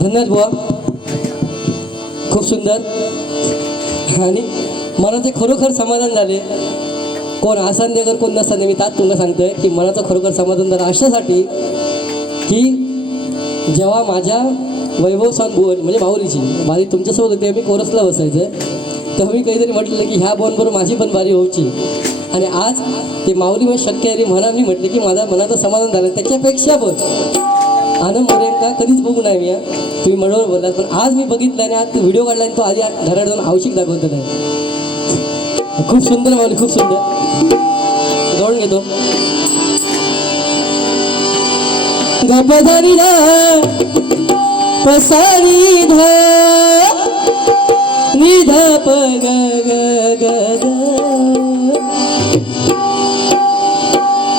धन्यवाद बुवा. खूप सुंदर. आणि मनाचे खरोखर समाधान झाले कोण आसांदेकर कोण नसताना मी तात तुम्हाला सांगतोय की मनाचं खरोखर समाधान झालं. अशासाठी की जेव्हा माझ्या वैभव सॉन बुवन म्हणजे माऊलीची माझी तुमच्यासोबत होती आम्ही कोरसला बसायचं. तेव्हा मी काहीतरी म्हटलं की ह्या बोनबरोबर माझी पण बारी व्हायची आणि आज ते माऊलीमुळे शक्य आहे म्हणा मी म्हटलं की माझ्या मनाचं समाधान झालं. त्याच्यापेक्षा पण आनंद मोरेंका कधीच बघू नाही मी तुम्ही म्हणून बोललात पण आज मी बघितलं आणि आज व्हिडिओ काढला आणि तो आधी घरात जाऊन आवश्यक दाखवत आहे खूप सुंदर मला खूप सुंदर. जाऊन घेतो. गपधरी पसारी ध निध प ग ग.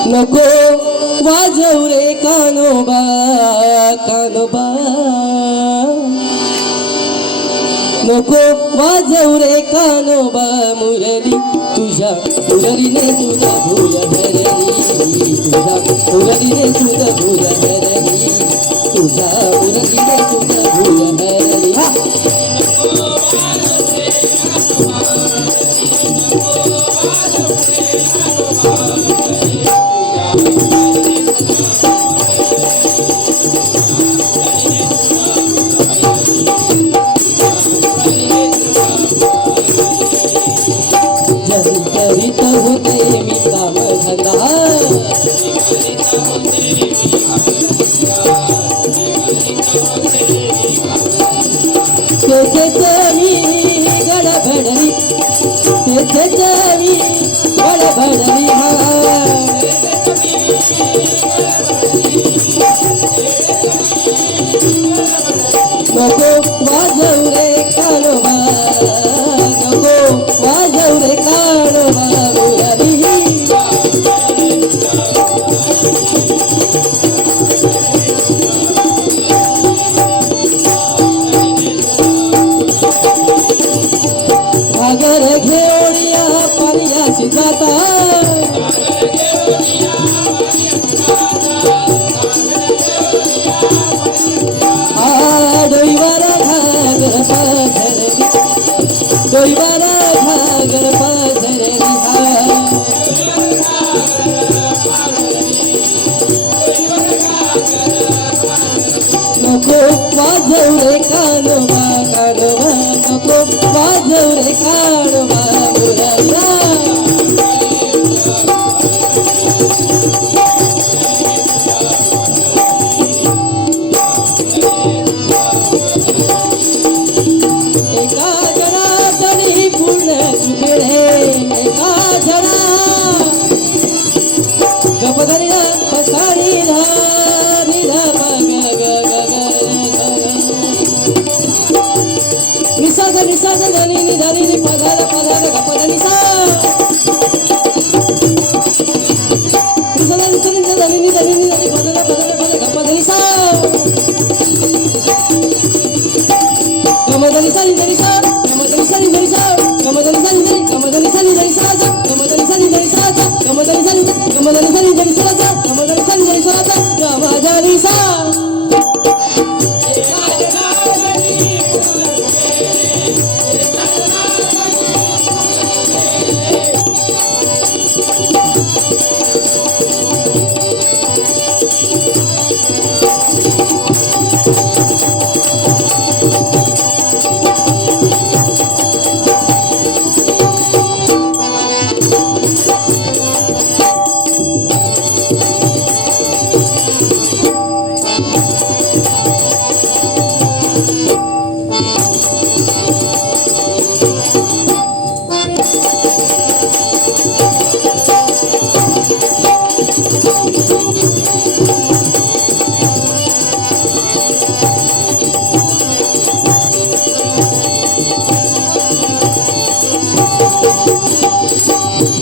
नको वाजव रे कानोबा कानोबा. नको वाजव रे कानोबा मुरली तुझ्या मुरलीने तुझा भूल धरली. तुझा मुरलीने तुझा भूल धरली. तुझा मुरलीने तुझा नको वाजव रे कानोबा कानोबा नको वाजव रे कानोबा Interesar, interesar.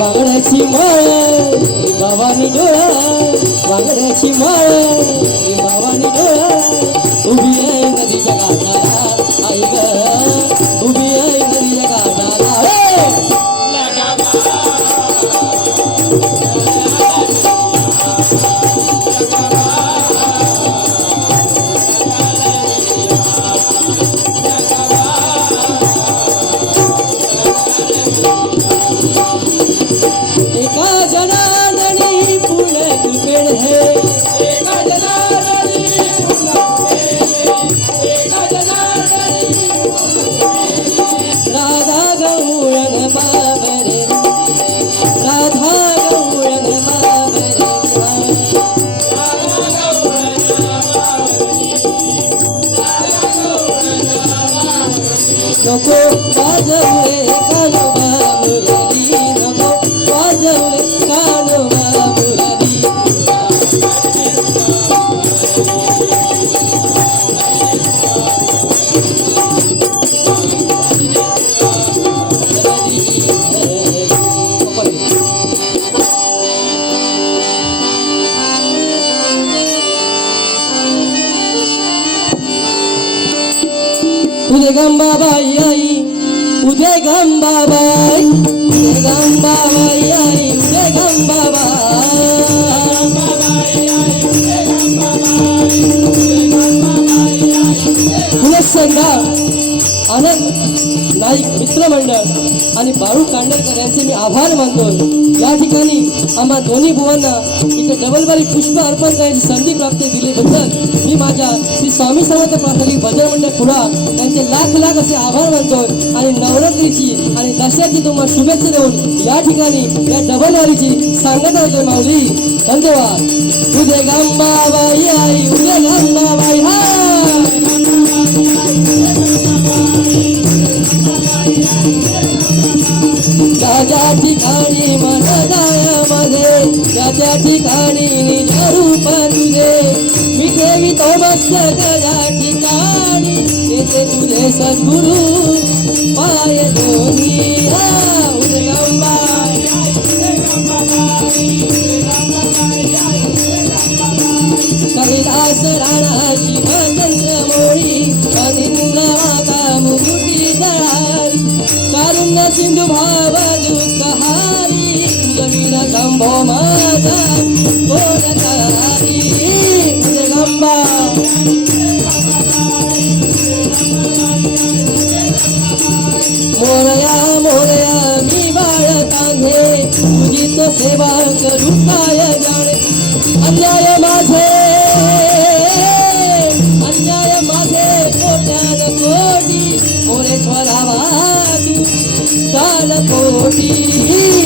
बांगड्याची माळ भवानी डोळा बांगड्याची माळ बाबानी डोळा. उदे गंबाबाई आई उदे गंबाबाई उदे गंबाबाई आई उदे गंबाबाई संघा आनंद नाईक मित्रमंडळ आणि बाळू कांडलकर यांचे मी आभार मानतो. या ठिकाणी आम्हा दोन्ही बुवांना इथे डबलबारी पुष्प अर्पण करण्याची संधी प्राप्त दिल्याबद्दल मी माझ्या श्री स्वामी समर्थ प्राथमिक भजन मंडळ कुडा यांचे लाख लाख असे आभार मानतो आणि नवरात्रीची आणि दसऱ्याची तुम्हाला शुभेच्छा देऊन या ठिकाणी या डबलवारीची सांगता होते माऊली. धन्यवाद. उदय गंबाबाई आई उदय गंबाबाई हा सद्गुरु पाय दोन्ही हा, कैलास राणा शिवचंद्र मोळी अनिंद माता मुकुटी दळाल कारुण्य सिंधू भाव दुःख हारी जमीन संभो माझा कोणतारी जगंबा मोरया मोरया मी बाळ कांधे तुझीच सेवा करू काय जाणे? अन्याय माझे अन्याय माझे कोट्यान कोटी. मोरे स्वरावा तू काल कोटी.